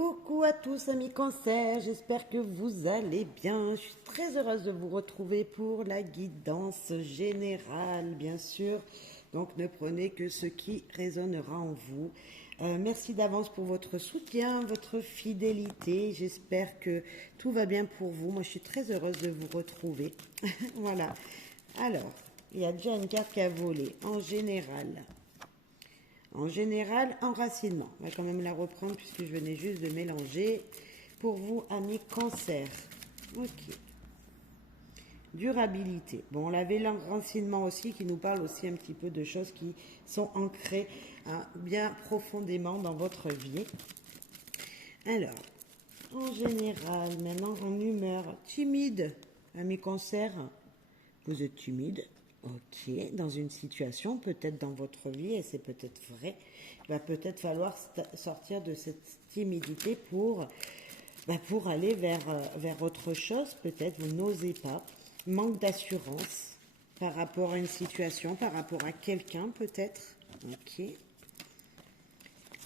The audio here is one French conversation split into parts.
Coucou à tous amis cancer, j'espère que vous allez bien. Je suis très heureuse de vous retrouver pour la guidance générale, bien sûr. Donc ne prenez que ce qui résonnera en vous. Merci d'avance pour votre soutien, votre fidélité. J'espère que tout va bien pour vous. Moi, je suis très heureuse de vous retrouver. Voilà. Alors, il y a déjà une carte qui a volé. En général, enracinement. On va quand même la reprendre puisque je venais juste de mélanger. Pour vous, amis cancer. Ok. Durabilité. Bon, on avait l'enracinement aussi qui nous parle aussi un petit peu de choses qui sont ancrées bien profondément dans votre vie. Alors, en général, maintenant en humeur, timide. Amis cancer, vous êtes timide. Ok, dans une situation, peut-être dans votre vie, et c'est peut-être vrai, il va peut-être falloir sortir de cette timidité pour aller vers autre chose, peut-être, vous n'osez pas, manque d'assurance par rapport à une situation, par rapport à quelqu'un peut-être. Ok,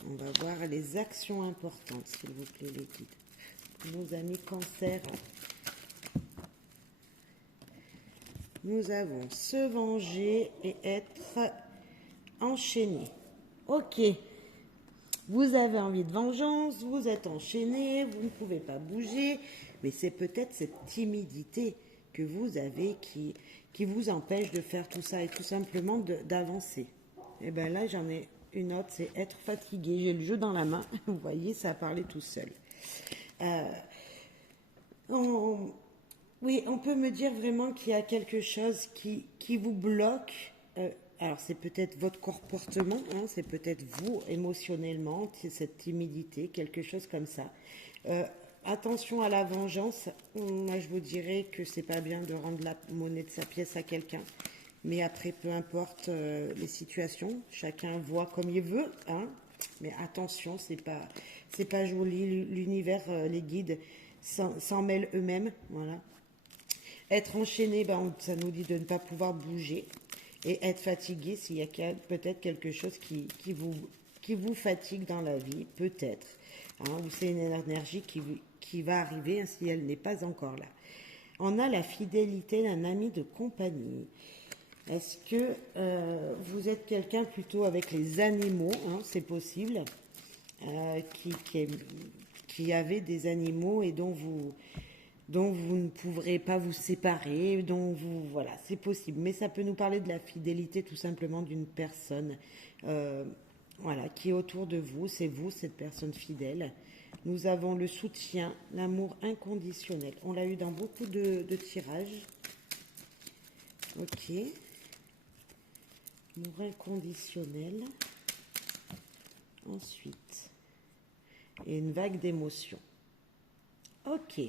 on va voir les actions importantes, s'il vous plaît, les guides. Nos amis cancer, nous avons se venger et être enchaîné. Ok, vous avez envie de vengeance, vous êtes enchaîné, vous ne pouvez pas bouger, mais c'est peut-être cette timidité que vous avez qui vous empêche de faire tout ça et tout simplement d'avancer. Et bien là, j'en ai une autre, c'est être fatigué. J'ai le jeu dans la main, vous voyez, ça a parlé tout seul. Oui, on peut me dire vraiment qu'il y a quelque chose qui vous bloque. Alors, c'est peut-être votre comportement, hein, c'est peut-être vous émotionnellement, cette timidité, quelque chose comme ça. Attention à la vengeance. Moi, je vous dirais que c'est pas bien de rendre la monnaie de sa pièce à quelqu'un. Mais après, peu importe les situations, chacun voit comme il veut, hein. Mais attention, c'est pas joli. L'univers, les guides s'en mêlent eux-mêmes, voilà. Être enchaîné, ça nous dit de ne pas pouvoir bouger. Et être fatigué, s'il y a peut-être quelque chose qui vous fatigue dans la vie, peut-être. Hein, ou c'est une énergie qui va arriver hein, si elle n'est pas encore là. On a la fidélité d'un ami de compagnie. Est-ce que vous êtes quelqu'un plutôt avec les animaux, hein, c'est possible, qui avait des animaux et dont vous ne pourrez pas vous séparer, voilà, c'est possible. Mais ça peut nous parler de la fidélité tout simplement d'une personne, voilà, qui est autour de vous, c'est vous, cette personne fidèle. Nous avons le soutien, l'amour inconditionnel. On l'a eu dans beaucoup de tirages. Ok. Amour inconditionnel. Ensuite, et une vague d'émotions. Ok.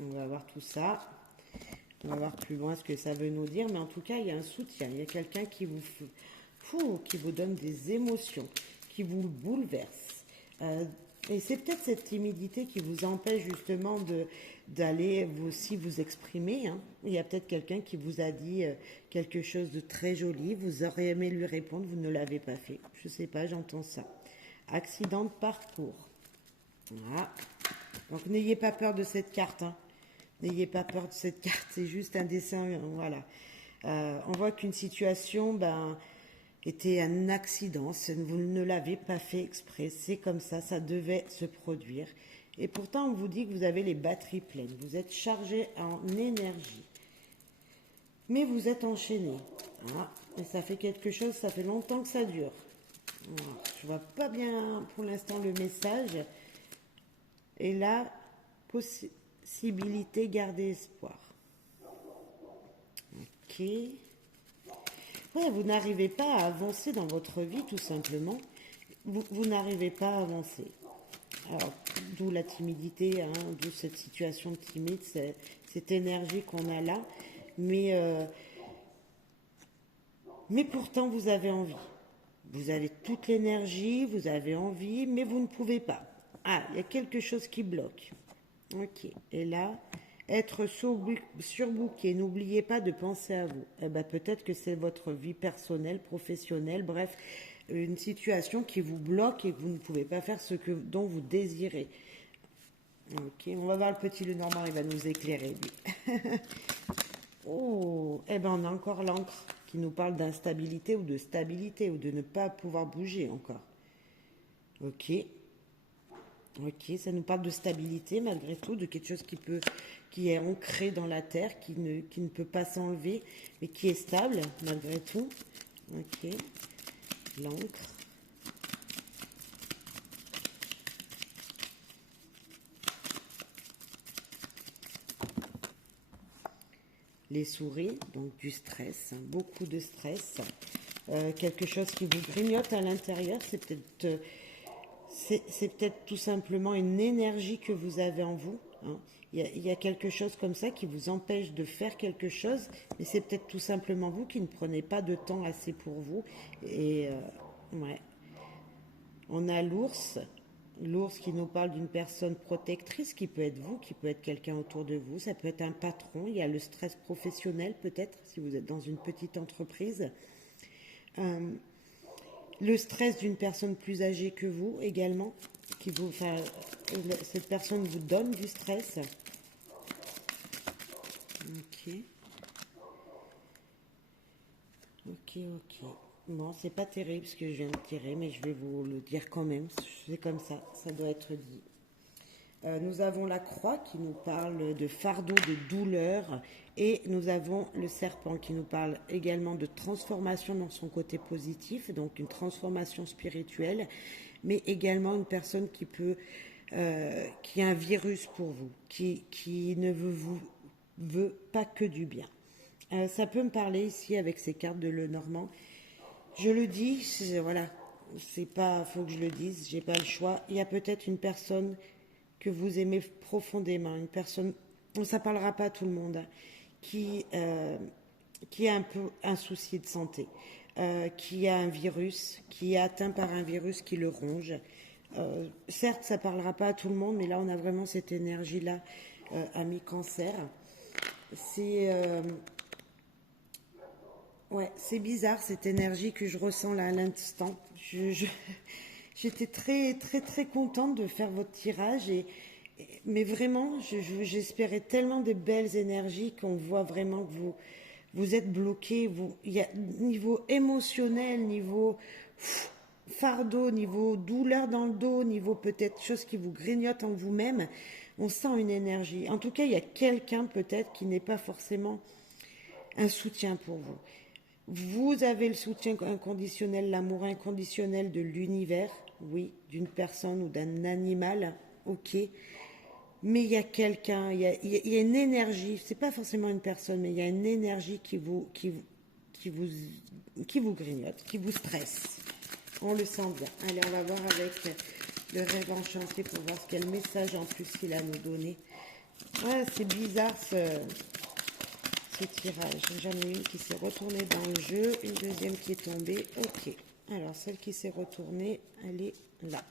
On va voir tout ça. On va voir plus loin ce que ça veut nous dire. Mais en tout cas, il y a un soutien. Il y a quelqu'un qui vous donne des émotions, qui vous bouleverse. Et c'est peut-être cette timidité qui vous empêche justement d'aller vous aussi vous exprimer. Hein. Il y a peut-être quelqu'un qui vous a dit quelque chose de très joli. Vous auriez aimé lui répondre, vous ne l'avez pas fait. Je ne sais pas, j'entends ça. Accident de parcours. Voilà. Donc n'ayez pas peur de cette carte. Hein. N'ayez pas peur de cette carte, c'est juste un dessin, voilà. On voit qu'une situation était un accident, vous ne l'avez pas fait exprès, c'est comme ça devait se produire. Et pourtant, on vous dit que vous avez les batteries pleines, vous êtes chargé en énergie. Mais vous êtes enchaîné. Ah, et ça fait quelque chose, ça fait longtemps que ça dure. Voilà. Je vois pas bien pour l'instant le message. Et là, possibilité, garder espoir. Ok. Ouais, vous n'arrivez pas à avancer dans votre vie, tout simplement. Vous n'arrivez pas à avancer. Alors, d'où la timidité, hein, d'où cette situation timide, cette énergie qu'on a là. Mais pourtant, vous avez envie. Vous avez toute l'énergie, vous avez envie, mais vous ne pouvez pas. Ah, il y a quelque chose qui bloque. Ok. Et là, être surbooké, n'oubliez pas de penser à vous. Eh ben, peut-être que c'est votre vie personnelle, professionnelle, bref, une situation qui vous bloque et que vous ne pouvez pas faire dont vous désirez. Ok, on va voir le petit Lenormand, il va nous éclairer, lui. Oh, eh ben on a encore l'encre qui nous parle d'instabilité ou de stabilité ou de ne pas pouvoir bouger encore. Ok, ok, ça nous parle de stabilité malgré tout, de quelque chose qui est ancré dans la terre, qui ne peut pas s'enlever, mais qui est stable malgré tout. Ok, l'encre. Les souris, donc du stress, hein, beaucoup de stress, quelque chose qui vous grignote à l'intérieur, c'est peut-être tout simplement une énergie que vous avez en vous, hein. Il y a quelque chose comme ça qui vous empêche de faire quelque chose, mais c'est peut-être tout simplement vous qui ne prenez pas de temps assez pour vous. Et ouais, on a l'ours. L'ours qui nous parle d'une personne protectrice, qui peut être vous, qui peut être quelqu'un autour de vous, ça peut être un patron, il y a le stress professionnel peut-être, si vous êtes dans une petite entreprise. Le stress d'une personne plus âgée que vous également, cette personne vous donne du stress. Ok, ok, ok. Bon, c'est pas terrible ce que je viens de tirer, mais je vais vous le dire quand même, c'est comme ça doit être dit. Nous avons la croix qui nous parle de fardeau, de douleur, et nous avons le serpent qui nous parle également de transformation dans son côté positif, donc une transformation spirituelle, mais également une personne qui a un virus pour vous, qui ne veut pas que du bien. Ça peut me parler ici avec ces cartes de Lenormand. Je le dis, voilà, c'est pas, faut que je le dise, j'ai pas le choix. Il y a peut-être une personne que vous aimez profondément, une personne, ça parlera pas à tout le monde, hein, qui a un peu un souci de santé, qui a un virus, qui est atteint par un virus qui le ronge. Certes, ça parlera pas à tout le monde, mais là, on a vraiment cette énergie-là, ami cancer. C'est ouais, c'est bizarre cette énergie que je ressens là à l'instant. J'étais très très très contente de faire votre tirage mais vraiment j'espérais tellement de belles énergies qu'on voit vraiment que vous êtes bloqué. Il y a niveau émotionnel, niveau fardeau, niveau douleur dans le dos, niveau peut-être chose qui vous grignote en vous-même. On sent une énergie. En tout cas, il y a quelqu'un peut-être qui n'est pas forcément un soutien pour vous. Vous avez le soutien inconditionnel, l'amour inconditionnel de l'univers, oui, d'une personne ou d'un animal, ok. Mais il y a quelqu'un, il y a une énergie, c'est pas forcément une personne, mais il y a une énergie qui vous, qui vous grignote, qui vous stresse. On le sent bien. Allez, on va voir avec le rêve enchanté pour voir quel message en plus il a à nous donner. Ouais, c'est bizarre ce tirage. J'en ai une qui s'est retournée dans le jeu, une deuxième qui est tombée. Ok. Alors, celle qui s'est retournée, elle est là.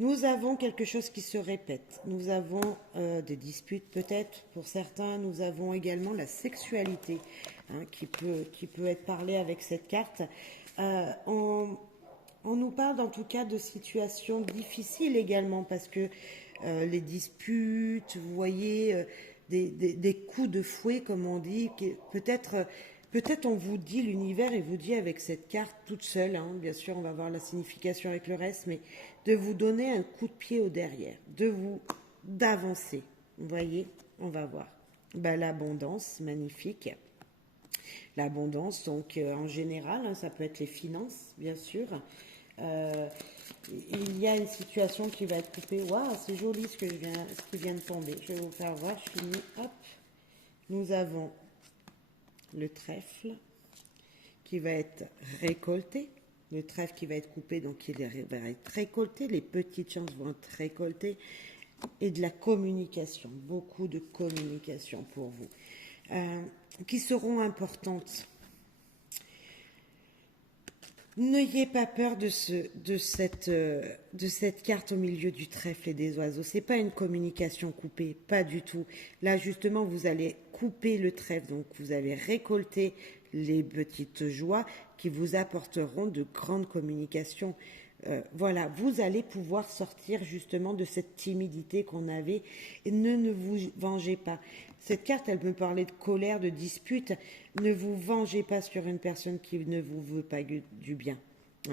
Nous avons quelque chose qui se répète. Nous avons des disputes peut-être pour certains. Nous avons également la sexualité, hein, qui peut être parlée avec cette carte. On nous parle en tout cas de situations difficiles également parce que les disputes, vous voyez, des coups de fouet comme on dit, peut-être on vous dit, l'univers et vous dit avec cette carte toute seule, hein, bien sûr on va voir la signification avec le reste, mais de vous donner un coup de pied au derrière, d'avancer, vous voyez, on va voir. Ben, l'abondance, magnifique. L'abondance, donc en général, hein, ça peut être les finances, bien sûr. Il y a une situation qui va être coupée. Waouh, c'est joli ce qui vient de tomber. Je vais vous faire voir, je finis. Hop. Nous avons le trèfle qui va être récolté. Le trèfle qui va être coupé, donc il va être récolté. Les petites chances vont être récoltées. Et de la communication, beaucoup de communication pour vous, qui seront importantes. N'ayez pas peur de cette carte au milieu du trèfle et des oiseaux. C'est pas une communication coupée, pas du tout. Là, justement, vous allez couper le trèfle, donc vous allez récolter les petites joies qui vous apporteront de grandes communications. Voilà, vous allez pouvoir sortir justement de cette timidité qu'on avait et ne vous vengez pas. Cette carte, elle me parlait de colère, de dispute. Ne vous vengez pas sur une personne qui ne vous veut pas du bien.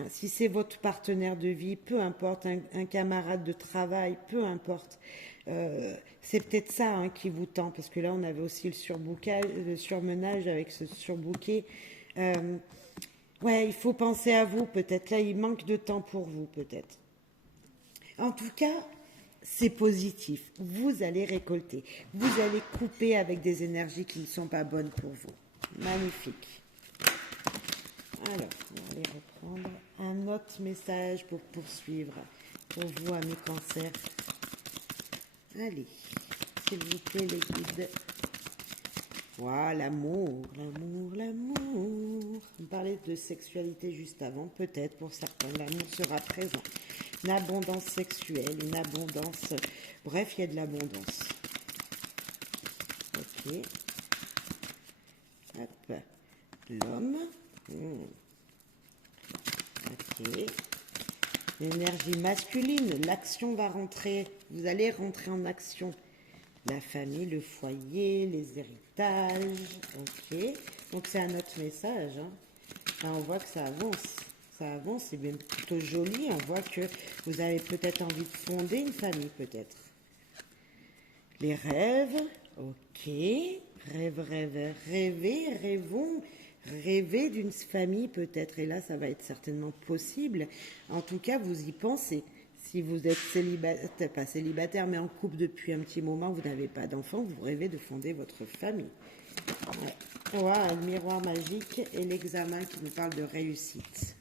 Si c'est votre partenaire de vie, peu importe, un camarade de travail, peu importe. C'est peut-être ça qui vous tend, parce que là on avait aussi le surmenage avec ce surbooké. Ouais, il faut penser à vous peut-être. Là, il manque de temps pour vous peut-être. En tout cas, c'est positif. Vous allez récolter. Vous allez couper avec des énergies qui ne sont pas bonnes pour vous. Magnifique. Alors, on va aller reprendre un autre message pour poursuivre. Pour vous, amis cancers. Allez, s'il vous plaît, les guides. Voilà, l'amour, l'amour, l'amour. On parlait de sexualité juste avant, peut-être pour certains, l'amour sera présent. Une abondance sexuelle, une abondance... Bref, il y a de l'abondance. Ok. Hop. L'homme. Ok. L'énergie masculine, l'action va rentrer. Vous allez rentrer en action. La famille, le foyer, les héritages. Ok. Donc c'est un autre message. Là, on voit que ça avance. Ça avance, c'est même plutôt joli. On voit que vous avez peut-être envie de fonder une famille, peut-être. Les rêves. Ok. Rêve, rêve, rêver, rêvons. Rêver d'une famille, peut-être. Et là, ça va être certainement possible. En tout cas, vous y pensez. Si vous êtes célibataire, pas célibataire, mais en couple depuis un petit moment, vous n'avez pas d'enfant, vous rêvez de fonder votre famille. Ouais. Voilà, le miroir magique et l'examen qui nous parle de réussite.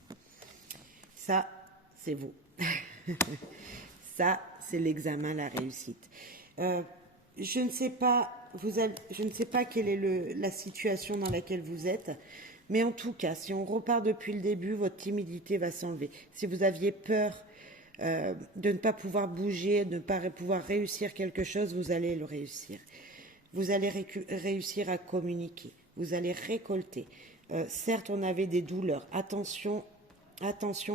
Ça, c'est vous. Ça, c'est l'examen, la réussite. Je ne sais pas, je ne sais pas quelle est la situation dans laquelle vous êtes, mais en tout cas, si on repart depuis le début, votre timidité va s'enlever. Si vous aviez peur de ne pas pouvoir bouger, de ne pas pouvoir réussir quelque chose, vous allez le réussir. Vous allez réussir à communiquer. Vous allez récolter. Certes, on avait des douleurs. Attention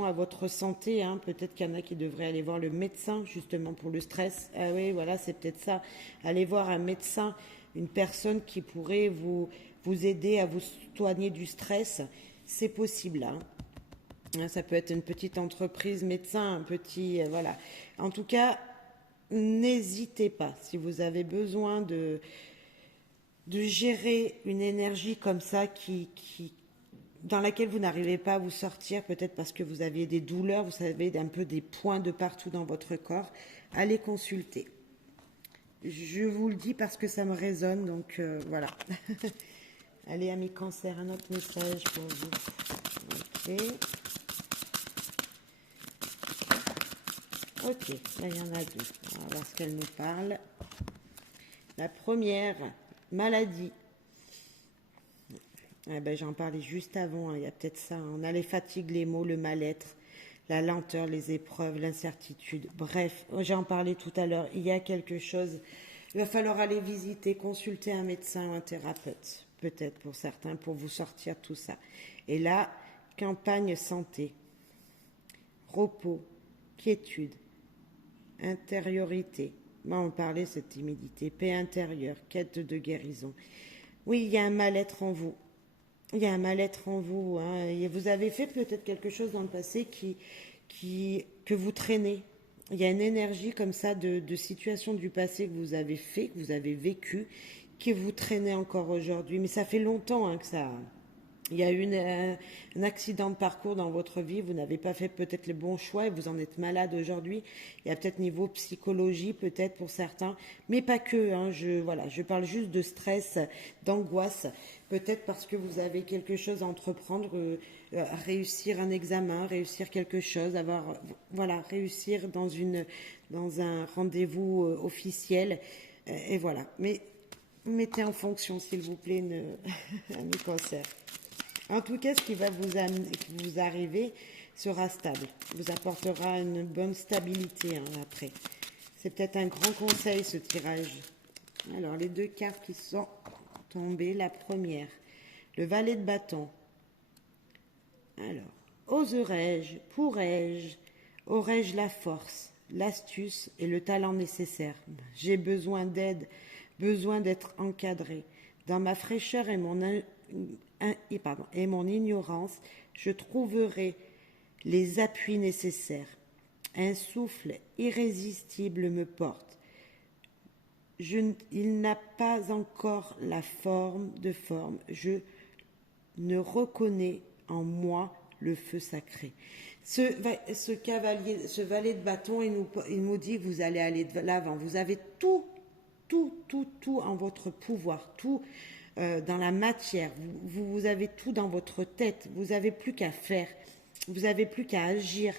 à votre santé. Peut-être qu'il y en a qui devraient aller voir le médecin justement pour le stress. Ah oui, voilà, c'est peut-être ça. Allez voir un médecin, une personne qui pourrait vous aider à vous soigner du stress. C'est possible. Ça peut être une petite entreprise médecin, un petit... voilà. En tout cas, n'hésitez pas. Si vous avez besoin de gérer une énergie comme ça dans laquelle vous n'arrivez pas à vous sortir, peut-être parce que vous aviez des douleurs, vous savez, un peu des points de partout dans votre corps, allez consulter. Je vous le dis parce que ça me résonne, donc voilà. Allez, amis cancer, un autre message pour vous. Ok. Ok, là il y en a deux. On va voir ce qu'elle nous parle. La première, maladie. J'en parlais juste avant, il y a peut-être ça. On a les fatigues, les maux, le mal-être, la lenteur, les épreuves, l'incertitude. Bref, j'en parlais tout à l'heure. Il y a quelque chose. Il va falloir aller visiter, consulter un médecin ou un thérapeute, peut-être pour certains, pour vous sortir tout ça. Et là, campagne santé, repos, quiétude, intériorité. Moi, on parlait de cette timidité, paix intérieure, quête de guérison. Oui, il y a un mal-être en vous. Il y a un mal-être en vous. Et vous avez fait peut-être quelque chose dans le passé que vous traînez. Il y a une énergie comme ça de situation du passé que vous avez fait, que vous avez vécu, que vous traînez encore aujourd'hui. Mais ça fait longtemps que ça... Il y a eu un accident de parcours dans votre vie, vous n'avez pas fait peut-être les bons choix et vous en êtes malade aujourd'hui. Il y a peut-être niveau psychologie, peut-être pour certains, mais pas que. Je parle juste de stress, d'angoisse, peut-être parce que vous avez quelque chose à entreprendre, réussir un examen, réussir quelque chose, réussir dans un rendez-vous officiel, et voilà. Mais mettez en fonction, s'il vous plaît, amis cancer. En tout cas, ce qui va vous arriver sera stable, vous apportera une bonne stabilité après. C'est peut-être un grand conseil, ce tirage. Alors, les deux cartes qui sont tombées. La première, le valet de bâton. Alors, oserais-je, pourrais-je, aurais-je la force, l'astuce et le talent nécessaires? J'ai besoin d'aide, besoin d'être encadré. Dans ma fraîcheur et mon ignorance, je trouverai les appuis nécessaires. Un souffle irrésistible me porte. Il n'a pas encore la forme. Je ne reconnais en moi le feu sacré. Ce cavalier, ce valet de bâton, il nous dit que vous allez aller de l'avant. Vous avez tout en votre pouvoir, tout dans la matière. Vous avez tout dans votre tête. Vous n'avez plus qu'à faire. Vous n'avez plus qu'à agir.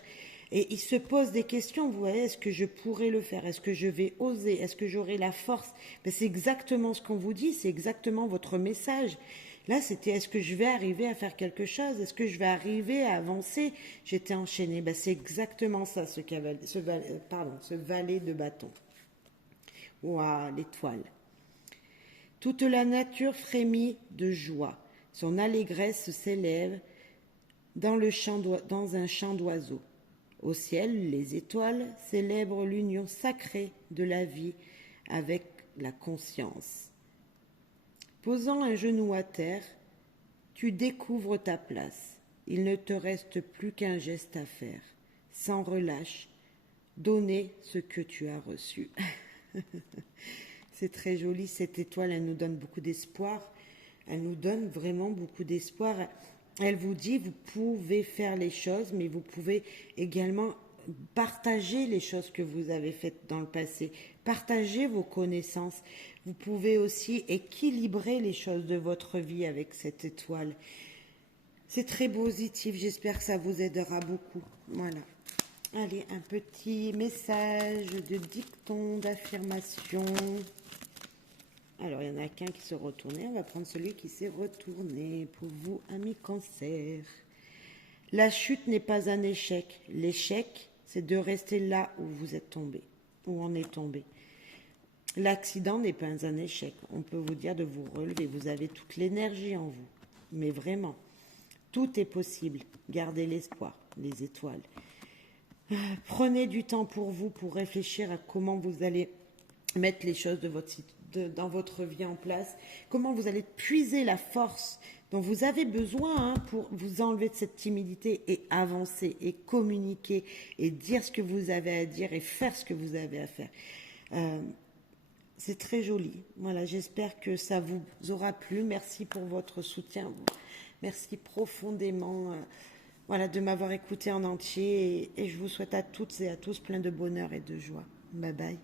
Et il se pose des questions, vous voyez, est-ce que je pourrais le faire? Est-ce que je vais oser? Est-ce que j'aurai la force? Ben, c'est exactement ce qu'on vous dit, c'est exactement votre message. Là, c'était est-ce que je vais arriver à faire quelque chose? Est-ce que je vais arriver à avancer? J'étais enchaînée. Ben, c'est exactement ça, ce valet de bâton. Ouah, l'étoile. Toute la nature frémit de joie. Son allégresse s'élève dans un chant d'oiseaux. Au ciel, les étoiles célèbrent l'union sacrée de la vie avec la conscience. Posant un genou à terre, tu découvres ta place. Il ne te reste plus qu'un geste à faire. Sans relâche, donner ce que tu as reçu. C'est très joli, cette étoile, elle nous donne beaucoup d'espoir. Elle nous donne vraiment beaucoup d'espoir. Elle vous dit, vous pouvez faire les choses, mais vous pouvez également partager les choses que vous avez faites dans le passé. Partager vos connaissances. Vous pouvez aussi équilibrer les choses de votre vie avec cette étoile. C'est très positif, j'espère que ça vous aidera beaucoup. Voilà. Allez, un petit message de dicton, d'affirmation. Alors, il y en a qu'un qui se retournait. On va prendre celui qui s'est retourné. Pour vous, amis Cancer. La chute n'est pas un échec. L'échec, c'est de rester là où vous êtes tombé, où on est tombé. L'accident n'est pas un échec. On peut vous dire de vous relever. Vous avez toute l'énergie en vous. Mais vraiment, tout est possible. Gardez l'espoir, les étoiles. Prenez du temps pour vous, pour réfléchir à comment vous allez mettre les choses dans votre vie en place, comment vous allez puiser la force dont vous avez besoin pour vous enlever de cette timidité et avancer et communiquer et dire ce que vous avez à dire et faire ce que vous avez à faire. C'est très joli. Voilà, j'espère que ça vous aura plu. Merci pour votre soutien. Merci profondément de m'avoir écouté en entier et je vous souhaite à toutes et à tous plein de bonheur et de joie. Bye bye.